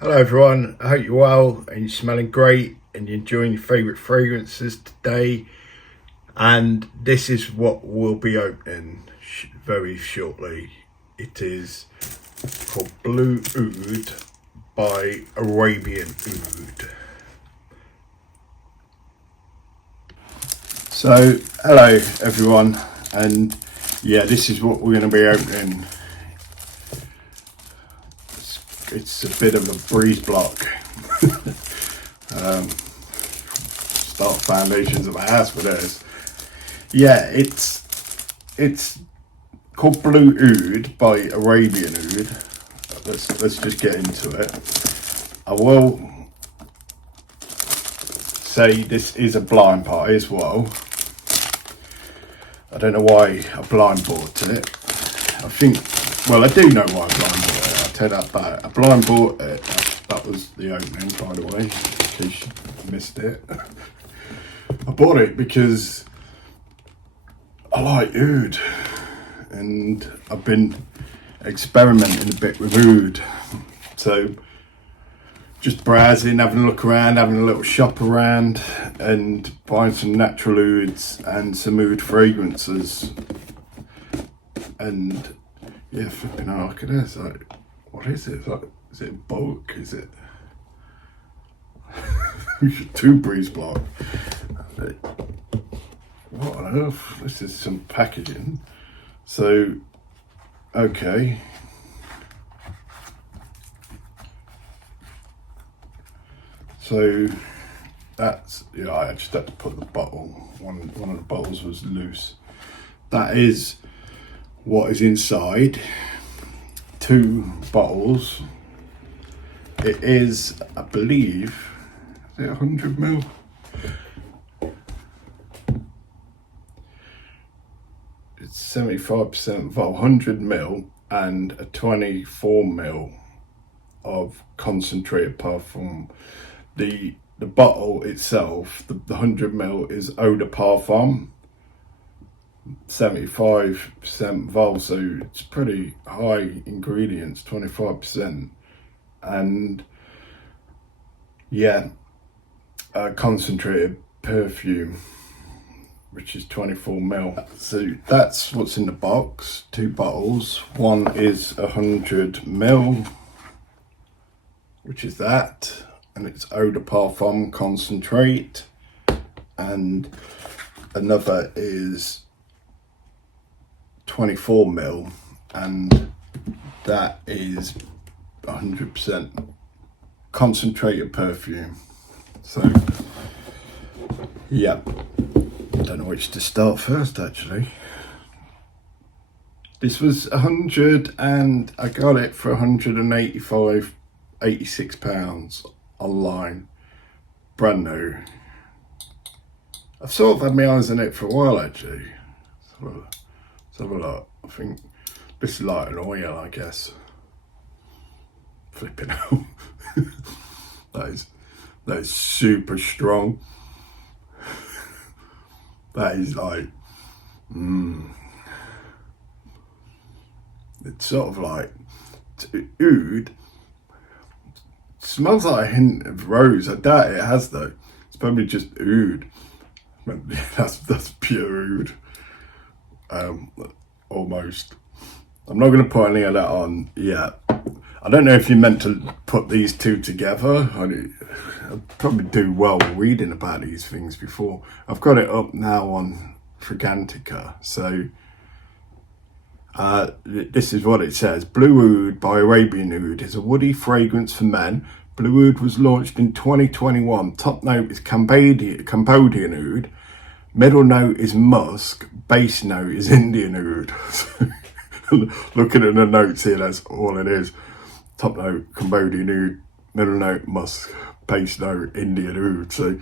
Hello everyone, I hope you're well and you're smelling great and you're enjoying your favourite fragrances today. And this is what we'll be opening very shortly. It is called Blue Oud by Arabian Oud. So hello everyone, and yeah, this is what we're going to be opening. It's a bit of a breeze block. Start foundations of a house with this. Yeah, it's called Blue Oud by Arabian Oud. Let's just get into it. I will say this is a blind party as well. I don't know why I blind bought it. I think, well, I do know why I blind bought it. I'll tell that back. I blind bought it. That was the opening, by the way, in case you missed it. I bought it because I like oud, and I've been experimenting a bit with oud. So just browsing, having a look around, having a little shop around, and buying some natural ouds and some oud fragrances. And yeah, flipping out, look at this. Like, what is it? Like, is it bulk? Is it two breeze block? What on earth? This is some packaging. So, okay. So that's, yeah, I just had to put the bottle, one of the bottles was loose. That is what is inside. 2 bottles. It is, I believe, is it 100ml? It's 75% vol, 100ml and a 24ml of concentrated parfum. The bottle itself, the 100ml is eau de parfum, 75% vol, so it's pretty high ingredients, 25%, and yeah, concentrated perfume, which is 24ml. So that's what's in the box. 2 bottles. One is 100ml, which is that, and it's eau de parfum concentrate, and another is 24ml, and that is 100% concentrated perfume. So yeah, I don't know which to start first actually. This was 100 and I got it for 186 pounds online, brand new. I've sort of had my eyes on it for a while actually. Let's have a look. I think this is like an oil, I guess. Flipping out. that is super strong. That is like, it's sort of like oud. Smells like a hint of rose. I doubt it has though. It's probably just oud. That's pure oud. Almost. I'm not going to put any of that on yet. I don't know if you're meant to put these two together. I'd probably do well reading about these things before. I've got it up now on Fragrantica. So this is what it says. Blue Oud by Arabian Oud is a woody fragrance for men. Blue Oud was launched in 2021. Top note is Cambodian Oud. Middle note is musk. Base note is Indian Oud. Looking at the notes here, that's all it is. Top note Cambodian Oud. Middle note musk. Base note Indian Oud. So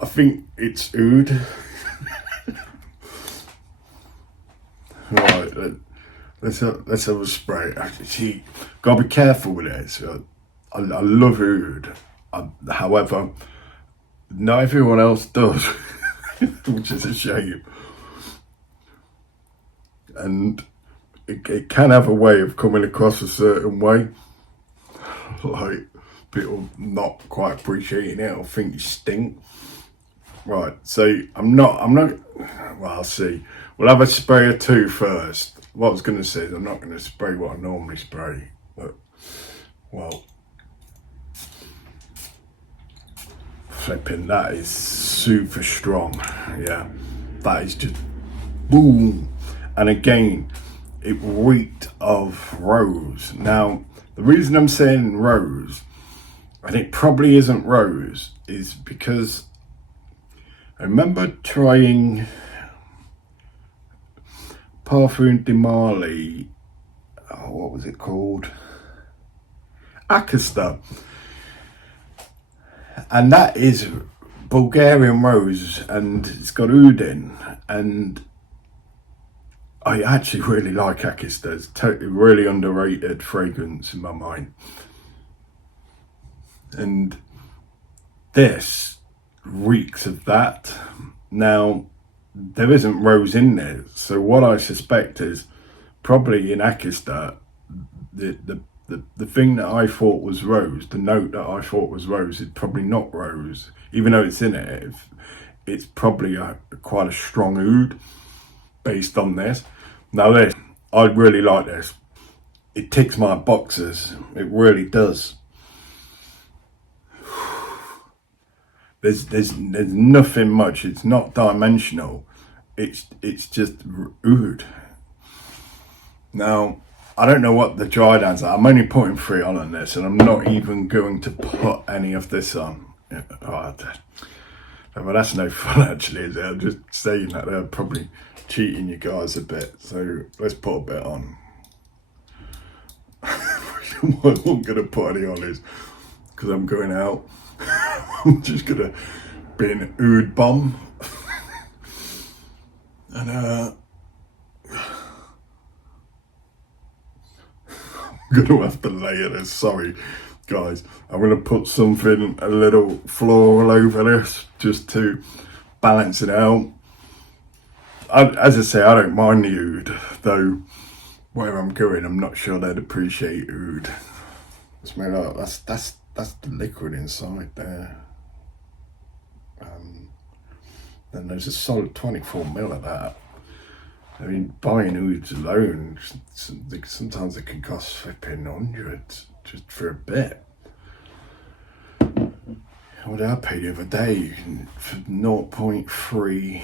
I think it's oud. Right, let's have a spray. Actually, gotta be careful with it. So I love oud. However, not everyone else does, which is a shame. And it can have a way of coming across a certain way. Like, people not quite appreciating it or think you stink. Right, so I'm not, well, I'll see. We'll have a spray or two first. What I was going to say is I'm not going to spray what I normally spray, but, well, flipping, that is super strong. Yeah, that is just boom. And again, it reeked of rose. Now, the reason I'm saying rose, and it probably isn't rose, is because I remember trying Parfum de Marly, what was it called? Acaster. And that is Bulgarian rose, and it's got oud in, and I actually really like Acaster. It's totally really underrated fragrance in my mind. And this reeks of that. Now, there isn't rose in there, so what I suspect is probably in Acaster, the thing that I thought was rose, the note that I thought was rose, is probably not rose, even though it's in it. It's probably quite a strong oud based on this. Now this, I really like this. It ticks my boxes. It really does. There's nothing much. It's not dimensional. It's just oud. Now, I don't know what the dry downs are. I'm only putting 3 on this, and I'm not even going to put any of this on. Oh, well, that's no fun actually, is it? I'm just saying that they're probably cheating you guys a bit. So let's put a bit on. What I'm going to put any on is, because I'm going out, I'm just going to be an oud bomb. And I'm going to have to layer this, sorry guys. I'm going to put something a little floral over this just to balance it out. As I say, I don't mind the oud, though where I'm going, I'm not sure they'd appreciate oud. Smell like that's the liquid inside there. Then there's a solid 24ml of that. I mean, buying ouds alone, sometimes it can cost flipping hundreds just for a bit. What did I pay the other day for 0.3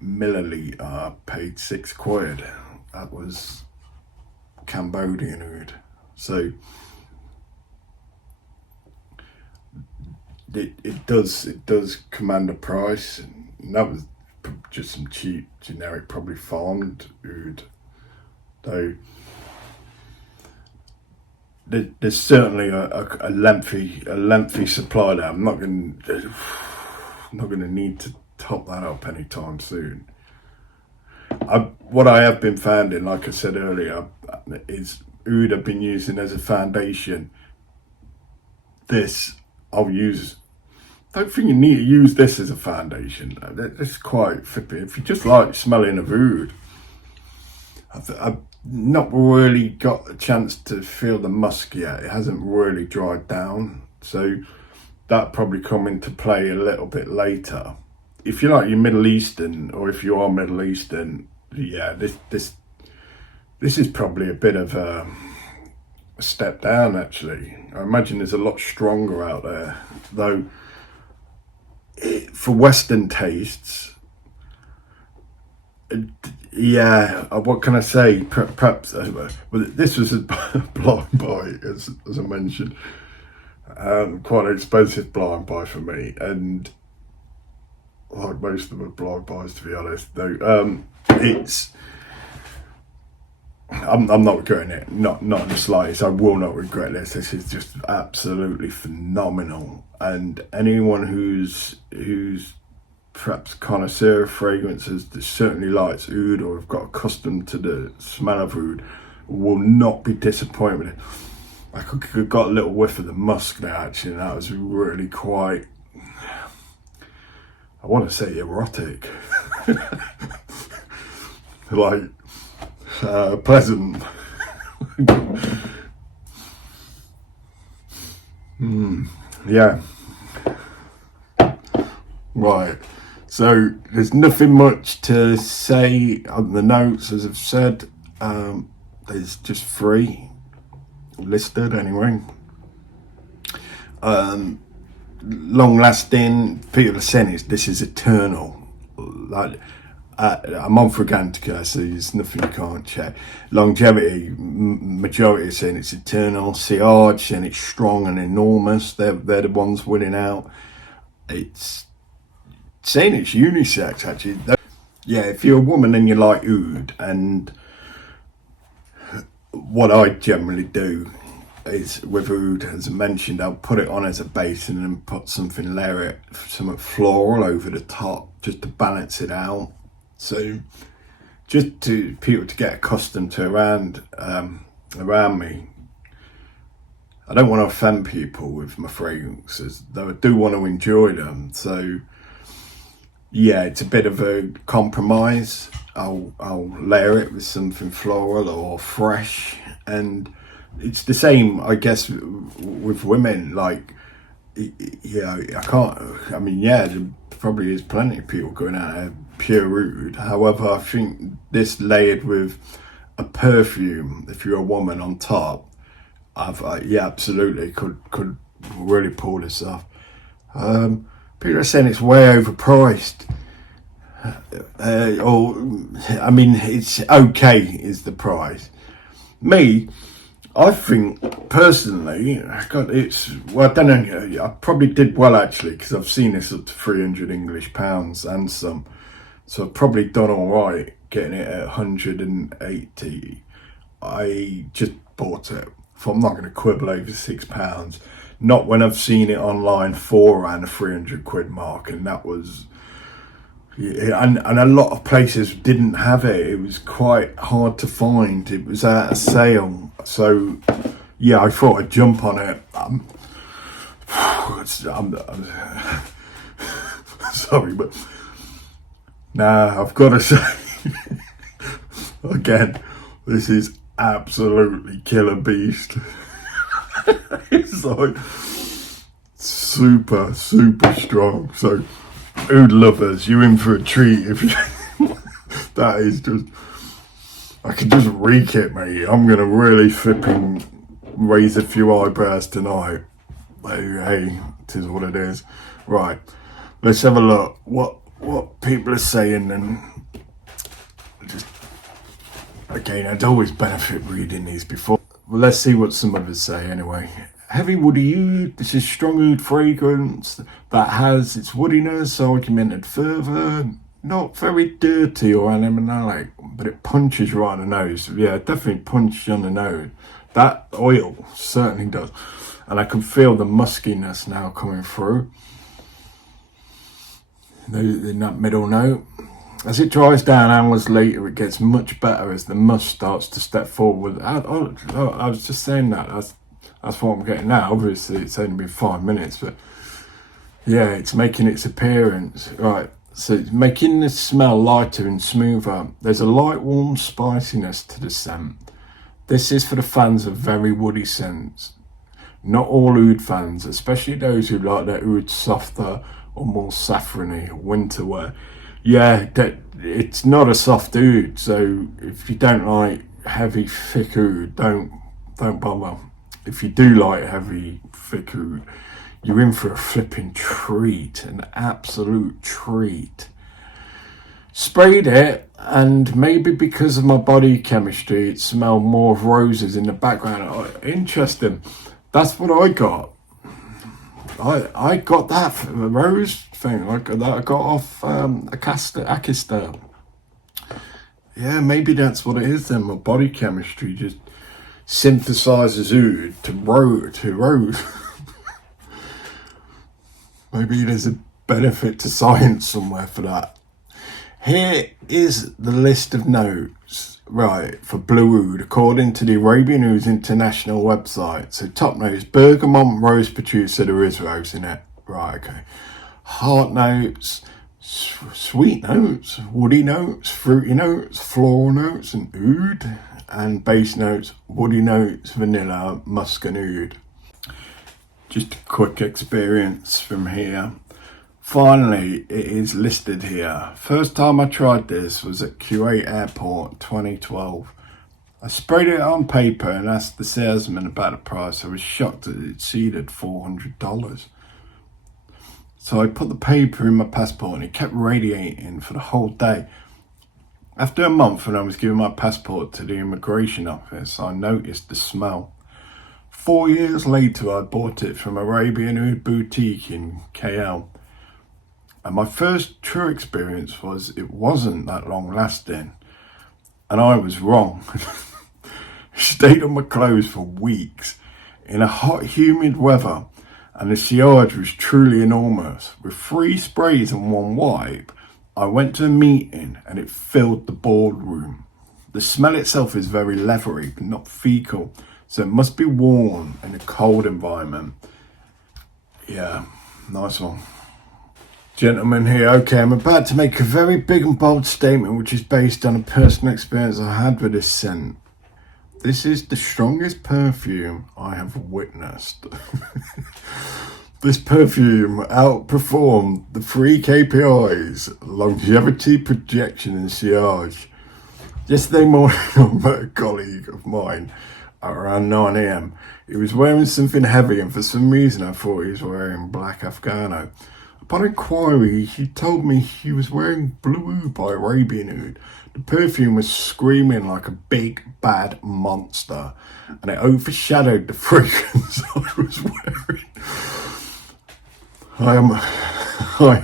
milliliter? I paid £6. That was Cambodian oud. So it does command a price. And that was just some cheap generic, probably farmed oud, though there's certainly a lengthy supply there. I'm not going to need to top that up anytime soon. What I have been finding, like I said earlier, is oud I've been using as a foundation. This I'll use. I don't think you need to use this as a foundation. It's quite flippy. If you just like smelling of oud, I've not really got a chance to feel the musk yet. It hasn't really dried down, so that probably come into play a little bit later. If you like your Middle Eastern, or if you are Middle Eastern, yeah, this is probably a bit of a step down actually. I imagine there's a lot stronger out there, though. For Western tastes, yeah, what can I say? Perhaps this was a blind buy, as I mentioned, quite an expensive blind buy for me, and like most of the blind buys, to be honest. Though I'm not regretting it, not in the slightest. I will not regret this. This is just absolutely phenomenal. And anyone who's perhaps connoisseur of fragrances that certainly likes oud or have got accustomed to the smell of oud will not be disappointed with it. I got a little whiff of the musk there actually, and that was really quite, I want to say erotic. Like pleasant. Yeah. Right. So there's nothing much to say on the notes, as I've said. There's just 3 listed anyway. Long lasting, people are saying this is eternal. Like, I'm on Fragrantica, so there's nothing you can't check. Longevity, majority are saying it's eternal. Sillage saying it's strong and enormous. They're the ones winning out. It's saying it's unisex, actually. Yeah, if you're a woman and you like oud, and what I generally do is with oud, as I mentioned, I'll put it on as a base and then put something, layer it, something floral over the top, just to balance it out. So just to people to get accustomed to around me. I don't want to offend people with my fragrances, though I do want to enjoy them. So yeah, it's a bit of a compromise. I'll layer it with something floral or fresh, and it's the same, I guess, with women. Like, yeah, I mean, yeah, there probably is plenty of people going out there pure oud. However, I think this layered with a perfume, if you're a woman, on top, yeah, absolutely could really pull this off. People are saying it's way overpriced. I mean, it's okay is the price. Me, I think personally, well, I don't know, I probably did well actually, because I've seen this up to £300 English and some. So I've probably done all right getting it at 180. I just bought it. So I'm not going to quibble over £6. Not when I've seen it online for around the £300 mark, and that was, yeah, and a lot of places didn't have it. It was quite hard to find. It was at a sale. So yeah, I thought I'd jump on it. I'm sorry, but nah, I've got to say, again, this is absolutely killer beast. It's like super strong. So oud lovers, you're in for a treat. If you, that is just, I can just reek it, mate. I'm gonna really flipping raise a few eyebrows tonight. Hey, it is what it is. Right, let's have a look what people are saying, and just again, I'd always benefit reading these before. Well, let's see what some others say anyway. Heavy woody oud. This is strong oud fragrance that has its woodiness augmented further. Not very dirty or animalic, but it punches right on the nose. Yeah, definitely punches on the nose. That oil certainly does. And I can feel the muskiness now coming through in that middle note. As it dries down hours later, it gets much better as the musk starts to step forward. I was just saying that's what I'm getting now. Obviously, it's only been 5 minutes, but yeah, it's making its appearance. Right, so it's making the smell lighter and smoother. There's a light, warm spiciness to the scent. This is for the fans of very woody scents. Not all oud fans, especially those who like their oud softer or more saffrony winter wear. Yeah, it's not a soft oud, so if you don't like heavy, thick oud, don't bother. If you do like heavy, thick oud, you're in for a flipping treat, an absolute treat. Sprayed it, and maybe because of my body chemistry, it smelled more of roses in the background. Oh, interesting. That's what I got. I got that rose thing. I got off Acista. Yeah, maybe that's what it is then. My body chemistry just synthesizes oud to rose. Maybe there's a benefit to science somewhere for that. Here is the list of notes, right, for blue oud, according to the Arabian Oud's international website. So top notes, bergamot, rose producer, there is rose in it. Right, okay. Heart notes, sweet notes, woody notes, fruity notes, floral notes, and oud. And base notes, woody notes, vanilla, musk, and oud. Just a quick experience from here. Finally, it is listed here. First time I tried this was at Kuwait Airport 2012. I sprayed it on paper and asked the salesman about the price. I was shocked that it exceeded $400. So I put the paper in my passport and it kept radiating for the whole day. After a month, when I was giving my passport to the immigration office, I noticed the smell. 4 years later, I bought it from Arabian Oud boutique in KL. And my first true experience was it wasn't that long lasting. And I was wrong. Stayed on my clothes for weeks in a hot, humid weather, and the sillage was truly enormous. With 3 sprays and 1 wipe, I went to a meeting and it filled the boardroom. The smell itself is very leathery, but not fecal, so it must be worn in a cold environment. Yeah, nice one. Gentlemen here, okay, I'm about to make a very big and bold statement which is based on a personal experience I had with this scent. This is the strongest perfume I have witnessed. This perfume outperformed the 3 KPIs, longevity, projection and sillage. Yesterday morning I met a colleague of mine at around 9 AM. He was wearing something heavy and for some reason I thought he was wearing black Afghano. Upon inquiry, he told me he was wearing Blue Oud by Arabian Oud. The perfume was screaming like a big bad monster and it overshadowed the fragrance I was wearing. I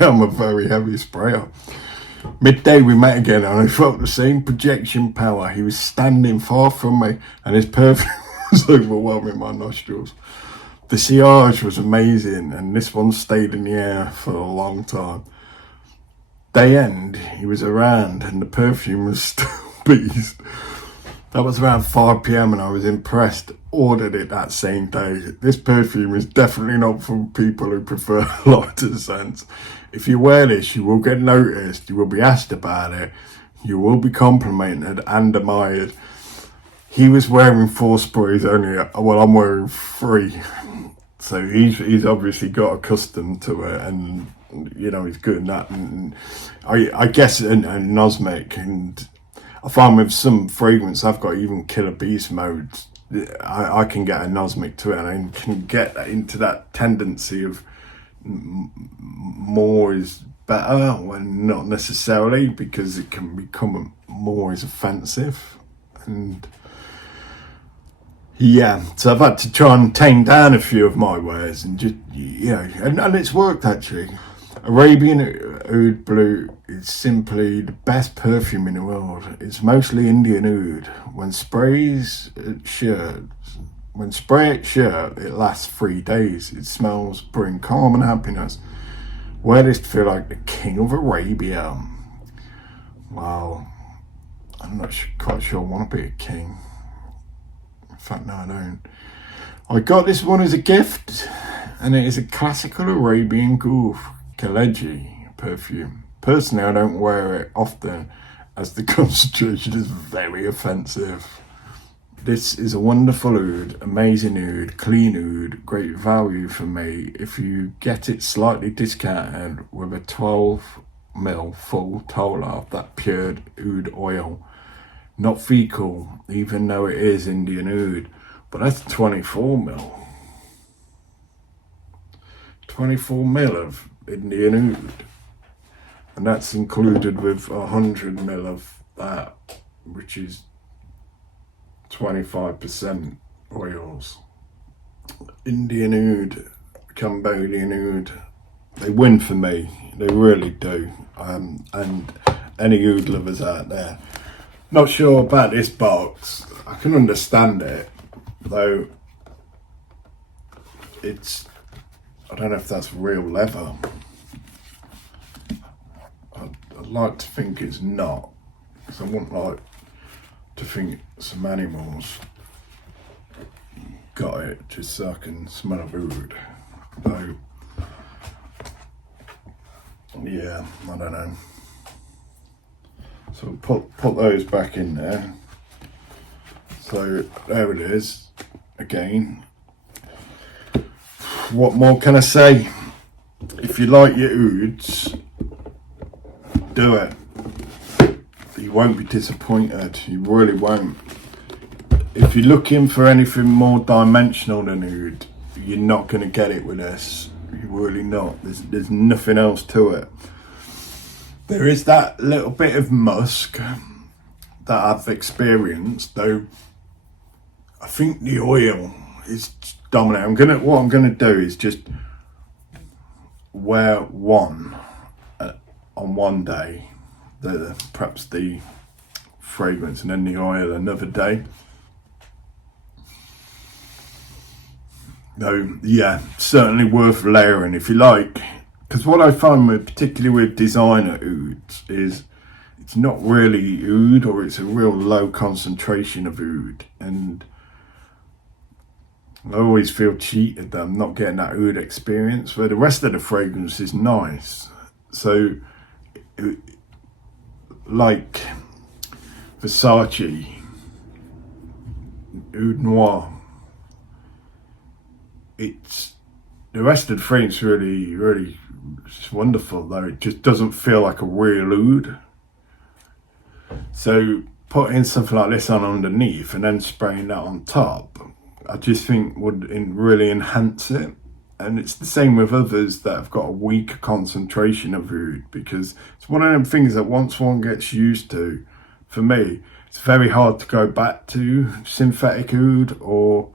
am a very heavy sprayer. Midday we met again and I felt the same projection power. He was standing far from me and his perfume was overwhelming my nostrils. The sillage was amazing and this one stayed in the air for a long time. Day end, he was around and the perfume was still beast. That was around 5 PM and I was impressed. Ordered it that same day. This perfume is definitely not for people who prefer lighter scents. If you wear this, you will get noticed, you will be asked about it, you will be complimented and admired. He was wearing 4 sprays only, well I'm wearing 3. So he's obviously got accustomed to it and you know he's good at that. And I guess a nosmic, and I find with some fragrance I've got even killer beast modes. I can get a nosmic to it and I can get into that tendency of more is better when not necessarily, because it can become more is offensive. And yeah, so I've had to try and tame down a few of my wares and just, you know, and it's worked actually. Arabian Oud Blue is simply the best perfume in the world. It's mostly Indian oud. When spray at shirt, it lasts 3 days. It smells, bring calm and happiness. Wear this to feel like the king of Arabia. Wow, I'm not quite sure I want to be a king. In fact, no, I don't. I got this one as a gift, and it is a classical Arabian Oud Kaleji perfume. Personally, I don't wear it often as the concentration is very offensive. This is a wonderful oud, amazing oud, clean oud, great value for me if you get it slightly discounted with a 12ml full tola of that pure oud oil. Not fecal, even though it is Indian oud, but that's 24ml. 24ml of Indian oud, and that's included with 100ml of that, which is 25% oils. Indian oud, Cambodian oud, they win for me, they really do. And any oud lovers out there, not sure about this box. I can understand it, though it's, I don't know if that's real leather. I'd like to think it's not, because I wouldn't like to think some animals got it just so I can smell of oud. So, yeah, I don't know. So put those back in there. So there it is again. what more can I say? If you like your ouds, do it. You won't be disappointed. You really won't. If you're looking for anything more dimensional than oud, you're not going to get it with this. You're really not. There's nothing else to it. There is that little bit of musk that I've experienced, though. I think the oil is dominant. What I'm gonna do is just wear one on one day, perhaps the fragrance, and then the oil another day. Though, yeah, certainly worth layering if you like. Because what I find particularly with designer ouds is it's not really oud, or it's a real low concentration of oud, and I always feel cheated that I'm not getting that oud experience, where the rest of the fragrance is nice. So, like Versace, Oud Noir, it's the rest of the fragrance really it's wonderful, though it just doesn't feel like a real oud. So putting something like this on underneath and then spraying that on top, I just think would really enhance it. And it's the same with others that have got a weak concentration of oud, because it's one of them things that once one gets used to, for me, it's very hard to go back to synthetic oud, or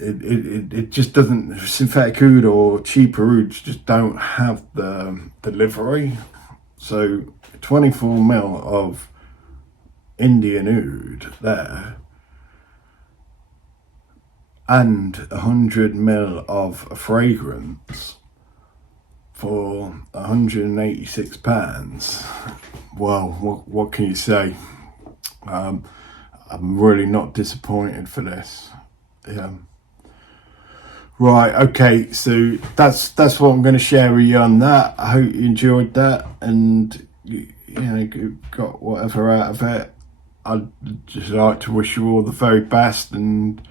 it just doesn't. Synthetic oud or cheaper ouds just don't have the delivery. So 24 ml of Indian oud there, and 100 ml of a fragrance for £186. Well, what can you say? I'm really not disappointed for this. Yeah. Right, okay, so that's what I'm going to share with you on that. I hope you enjoyed that, and you got whatever out of it. I'd just like to wish you all the very best, and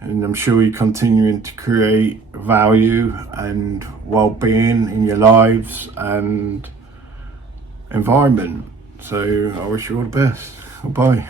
I'm sure you're continuing to create value and well-being in your lives and environment. So I wish you all the best. Goodbye.